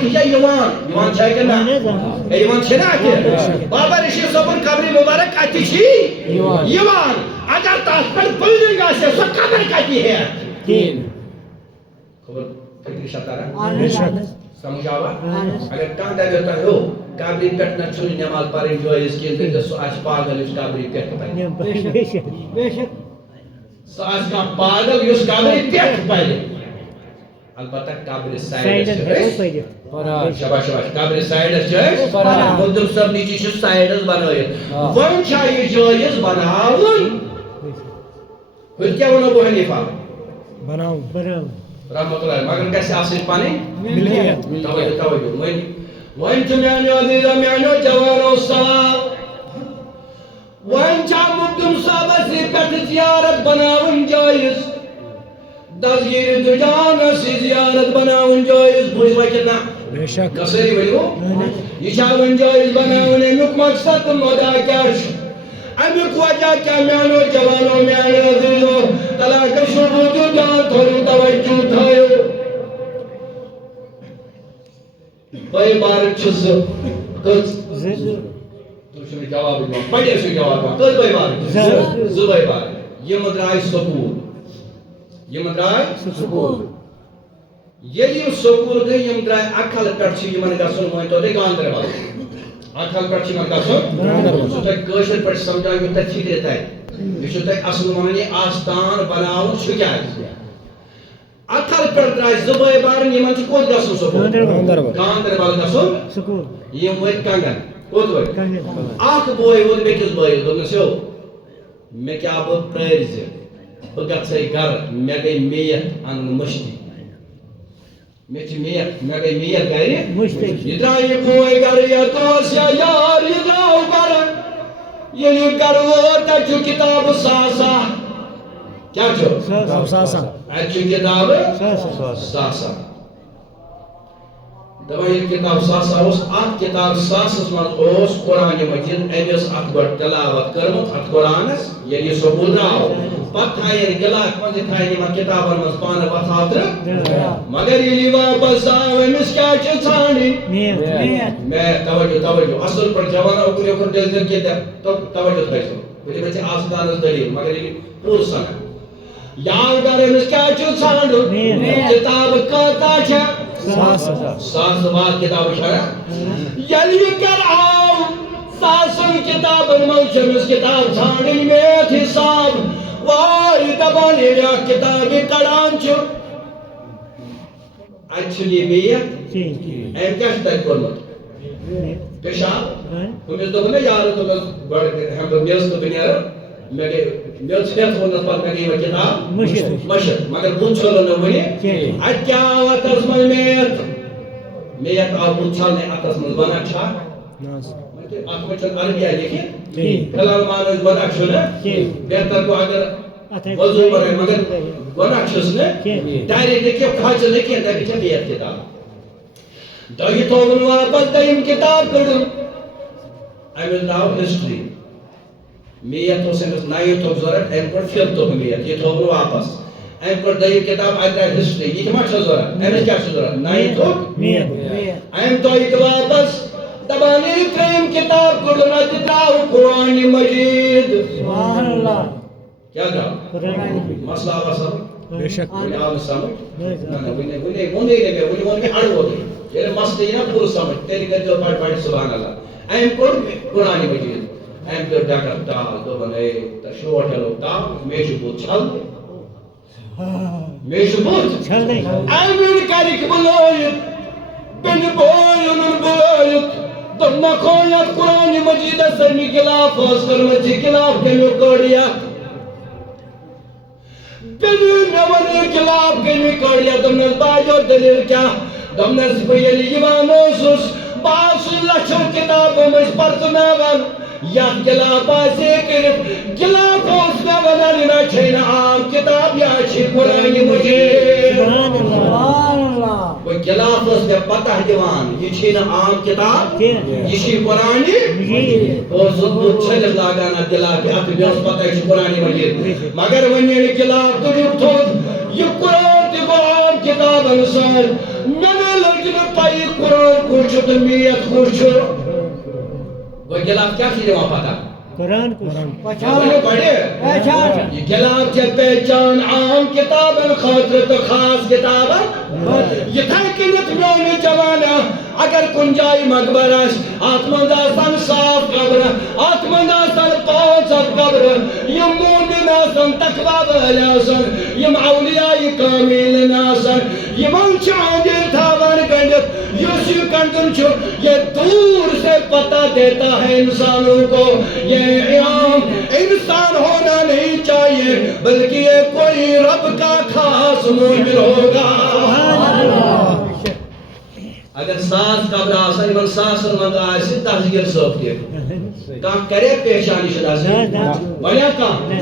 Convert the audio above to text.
اتیا یوان چھا کہ نا یوان چھے نا اتیا بابا رشید صاحبن قبر مبارک اتی چھی یوان اگر تاس پر بلڈنگ آسے سو قبر کتی ہے خبر فکر شتا رہا سمجھ آوا اگر کان دا دیتا ہو قبری پیٹ نہ چھوڑی نماز پڑھیں جو اس کے اندر سو آج پاگل اس قبری پیٹ پڑھیں سو آج کا پاگل اس قبری پیٹ پڑھیں البتہ قبر سائڈ ہے شباش شباش قبر سائڈ ہے مدر صاحب نیچے چھو سائڈز بنائے ون چاہیے جائز بناون پھر کیا ونو بو حنیفہ بناون رحمت اللہ مگر کیسے آسن پانی توجہ وین چمیانو عزیزہ میانو جوانو سوال وین چاہ مدر صاحب اسی پیٹ زیارت بناون جائز دزگیر دجان اسی زیارت بناون جائز بوجھ کتنا کسری بلیو یہ چاہون جائز بناون امیک مقصد مدہ کرش امیک وجہ کیا میانو جوانو میانو عزیزو طلاق شروع جان تھوڑی توجہ تھایو بھائی بارک چھز کچھ تو شمی جواب دوں پڑھے سے جواب دوں کچھ بھائی بارک زبائی بارک یہ مدرائی سکول یہ مدرائی سکول یہ سکول گئی یہ مدرائی اکھل پرچی یہ من گسن ہوئی تو دے گاندر بال اکھل پرچی من گسن سو تک گوشر پر سمجھا یہ تک ٹھیک رہتا ہے یہ سو تک اصل منی آستان بناؤں شکایت اکھل پر درائی زبائی بارن یہ من چی کود گسن سکول گاندر بال گسن سکول یہ موید کنگن کود ہوئی آکھ بوئی وہ بیکس بوئی دو نسیو میں کیا بہت پریز ہے بگت سے گھر میں گئی میت ان مشتی میں گئی میت گئی مشتی ادرائی کوئی گھر یا دوست یا یار ادراؤ گھر یعنی گھر وہ تک جو کتاب ساسا کیا چھو ساسا ایچو کتاب ساسا دوائی کتاب ساسا اس آت کتاب ساسس من اس قرآن مجید ایس اکبر تلاوت کرمت ات قرآنس یعنی سکول راو پتہ ہے گلاک مجھے تھائنی من کتابر مز پانا بخاطر مگر یہ واپس آو امس کیا چھو چھانی میں توجہ اصل پر جوانا اکلی اکر دل دل کے تو توجہ تھائیسو بلی بچے آسدانس دلیل مگر یہ پور سنہ یاد کر امس کیا چھو چھانو کتاب کتا چھا ساس بات کتاب چھایا یلی کر آو ساسن کتاب موشن اس کتاب چھانڈی میں حساب واری دبانی ریا کتابی کڑان چھو ایکچولی بیت ایم کیا شتا ہے کرمت پیشاب ہمیز دو بنے یارو تو بڑھ ہم تو میز تو بنیارو میں میز چھت ہونا پر میں گئی کتاب مشت مگر بوچھولو نہ بنی اٹ کیا آوات از من میت آو بوچھالنے اتس من بنا چھا آپ کو چل عربی ہے لیکن کلام مانوز بنا چھونا بہتر کو اگر وضو برائے مگر بنا چھونا ڈائریکٹ دیکھیں کھاچ لیکن دیکھیں بیت کتاب دائی توبن واپس دائم کتاب کردو I will now history میت ہو سنگس نائی تو ضرورت ایم پر پھر تو میت یہ توبن واپس ایم پر دائم کتاب آئیتا ہے history یہ کما چھو ضرورت ایم کیا چھو ضرورت نائی تو میت ایم تو ایک واپس دبانی ترین کتاب کردنا جتاو قرآن مجید سبحان اللہ کیا جاؤ مسئلہ آسا بے شک انہیں آم سمجھ انہیں اڑ ہو گئی یہ مسئلہ یہ نا پور سمجھ تیری کر جو پڑھ سبحان اللہ ایم پر قرآن مجید ایم پر ڈاکر تال دو بنے تشوٹ ہلو تال میشو بود چھل میشو بود چھل نہیں ایم ان کارک بلویت بن بوین بلویت دم نکویت قرآن مجید سرمی خلاف حسن مجی خلاف کنو کوڑیا بنی نوانی خلاف کنو کوڑیا دم نزبائی اور دلیل کیا دم نزبائی لیوانوسوس باس لچھو کتابوں میں پرتناوان یاد خلاف آسے کرف خلاف حسن ونانی نا چھینا عام کتاب یا چھے قرآن مجید سبحان اللہ وہ خلاف حسن پتہ دیوان یہ چھینا عام کتاب یہ چھے قرآن اور زدو چھلک لاغانا دلا کہ ات بیوس پتہ چھے قرآن مجید مگر ونی خلاف تو یہ قرآن تی قرآن کتاب انسان میں لگ نہ پائی قرآن کچھ تو میت کچھ وہ گلاف کیا چیز وہاں پتا قرآن پڑھے یہ گلاف سے پہچان عام کتابن خاطر تو خاص کتابن یہ تھا کنت میون جوانا اگر کن جائی مقبر آتمند آسان صاف قبر آتمند آسان پانچ قبر یم مومن آسان تقوی بھل آسان یم اولیاء کامل آسان یمن چاندل تھاوان گنڈت یس یہ کنڈن چھو یہ دور سے پتہ دیتا ہے انسانوں کو یہ عام انسان ہونا نہیں چاہیے بلکہ یہ کوئی رب کا خاص مومن ہوگا اگر ساس قبر آسان یمن ساسن مند آسی تحذیر صاف کان کرے پہچانی شدہ سے بڑھیا کام